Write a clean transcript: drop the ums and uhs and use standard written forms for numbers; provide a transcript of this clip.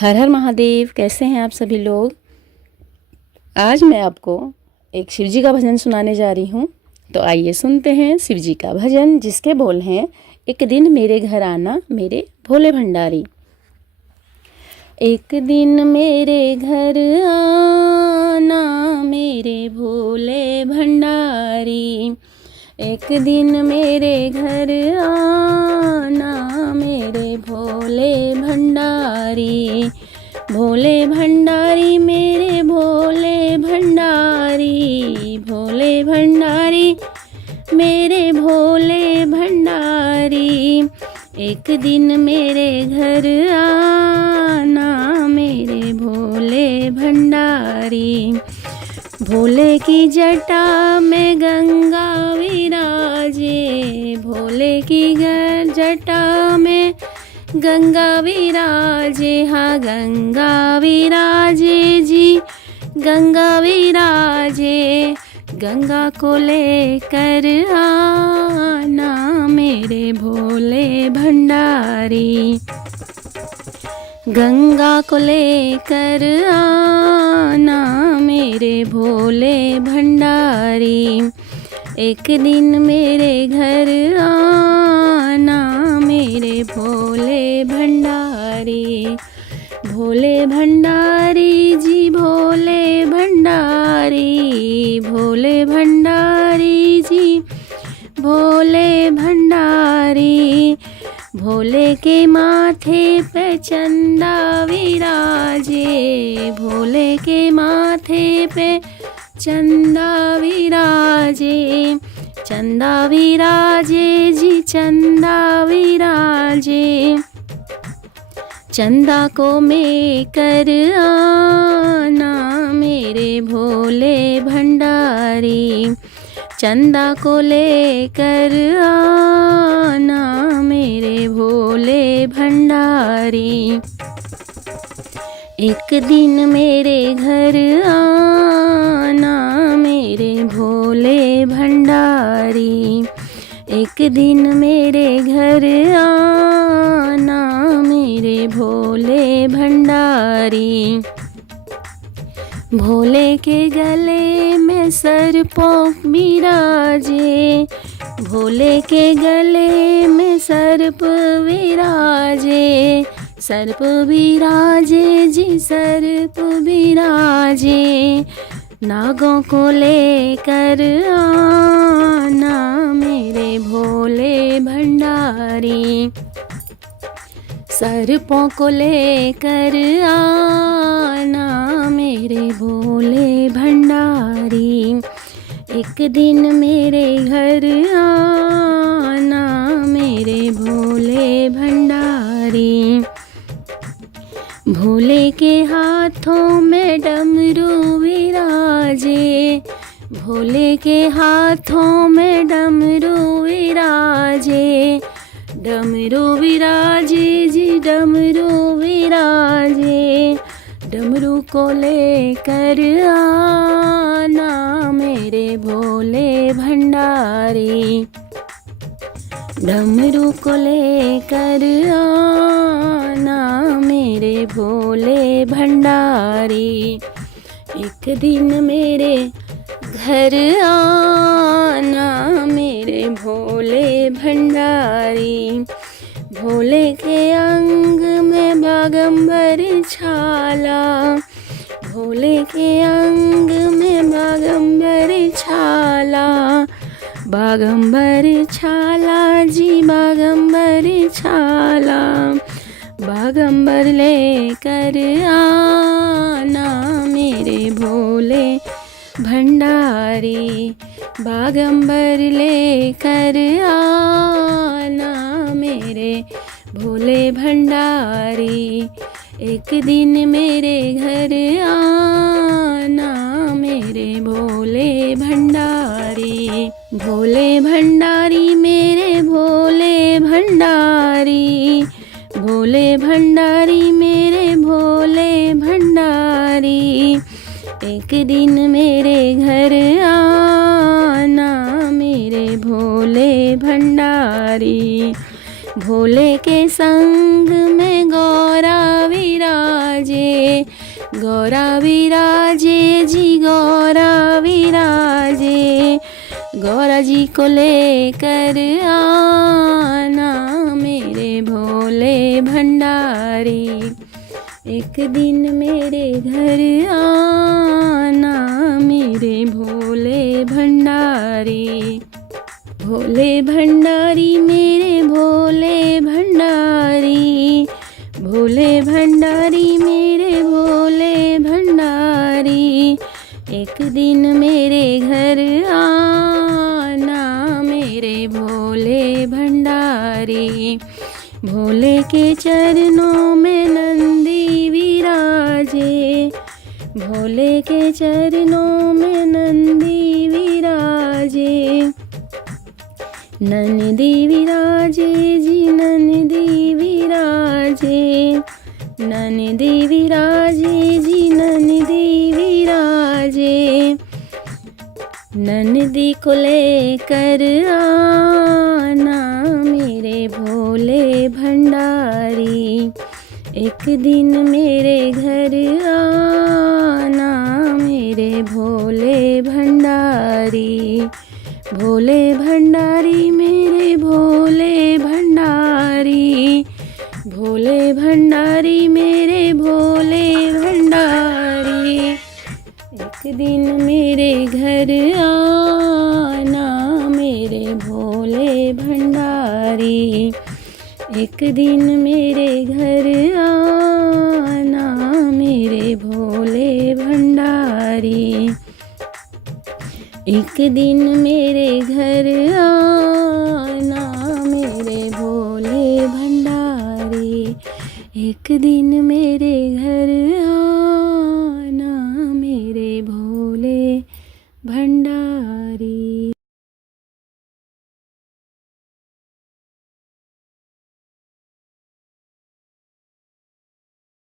हर हर महादेव। कैसे हैं आप सभी लोग। आज मैं आपको एक शिव जी का भजन सुनाने जा रही हूँ। तो आइए सुनते हैं शिव जी का भजन, जिसके बोल हैं, एक दिन मेरे घर आना मेरे भोले भंडारी। एक दिन मेरे घर आना मेरे भोले भंडारी। एक दिन मेरे घर आना मेरे भोले भंडारी। भोले भंडारी मेरे भोले भंडारी। भोले भंडारी मेरे भोले भंडारी। एक दिन मेरे घर आना मेरे भोले भंडारी। भोले की जटा में गंगा विराजे। भोले की जटा में गंगा विराजे। हाँ गंगा विराजे जी, गंगा विराजे। गंगा को लेकर आना मेरे भोले भंडारी। गंगा को लेकर आना मेरे भोले भंडारी। एक दिन मेरे घर आना मेरे भोले भंडारी। भोले भंडारी जी, भोले भंडारी। भोले भंडारी जी, भोले भंडारी। भोले के माथे पे चंदा विराजे। भोले के माथे पे चंदा विराजे। चंदा विराजे जी, चंदा विराजे। चंदा को लेकर आना मेरे भोले भंडारी। चंदा को लेकर आना मेरे भोले भंडारी। एक दिन मेरे घर आना मेरे भोले भंडारी। एक दिन मेरे घर आना मेरे भोले भंडारी। भोले के गले में सर्पों विराजे। भोले के गले में सर्प विराजे। सर्प विराजे जी, सर्प विराजे। नागों को लेकर आना मेरे भोले भंडारी। सर्पों को लेकर आना मेरे भोले भंडारी। एक दिन मेरे घर आना मेरे भोले भंडारी। भोले के हाथों में डमरू विराजे। भोले के हाथों में डमरू विराजे। डमरू विराजे जी, डमरू विराजे। डमरू को लेकर आना मेरे भोले भंडारी। डमरू को लेकर आना मेरे भोले भंडारी। एक दिन मेरे घर आना मेरे भोले भंडारी। भोले के अंग में बागंबर छाला। भोले के अंग में बागंबर छाला। बागंबर छाला जी, बागंबर छाला। बागंबर लेकर आना मेरे भोले भंडारी। बागंबर लेकर आना मेरे भोले भंडारी। एक दिन मेरे घर आना मेरे भोले भंडारी। भोले भंडारी मेरे भोले भंडारी। भोले भंडारी मेरे भोले भंडारी। एक दिन मेरे घर आना मेरे भोले भंडारी। भोले के संग में गौरा विराज। गौरा विराजे जी गौरा विराजे, गौरा जी को लेकर आना मेरे भोले भंडारी। एक दिन मेरे घर आना मेरे भोले भंडारी। भोले भंडारी मेरे भोले भंडारी, भोले भंडारी मेरे भोले भंडारी। एक दिन मेरे घर आना मेरे भोले भंडारी। भोले के चरणों में नंदी विराजे, भोले के चरणों में नंदी विराजे। नंदी विराजे जी नंदी विराजे, नंदी विराजे जी नंदी विराजे। नंदी को लेकर आना मेरे भोले भंडारी। एक दिन मेरे घर आना मेरे भोले भंडारी। भोले भंडारी मेरे भोले भंडारी, भोले भंडारी मेरे भोले भंडारी। एक दिन मेरे घर आना मेरे भोले भंडारी। एक दिन मेरे घर आना मेरे भोले भंडारी। एक दिन मेरे घर आना मेरे भोले भंडारी। एक दिन मेरे घर आना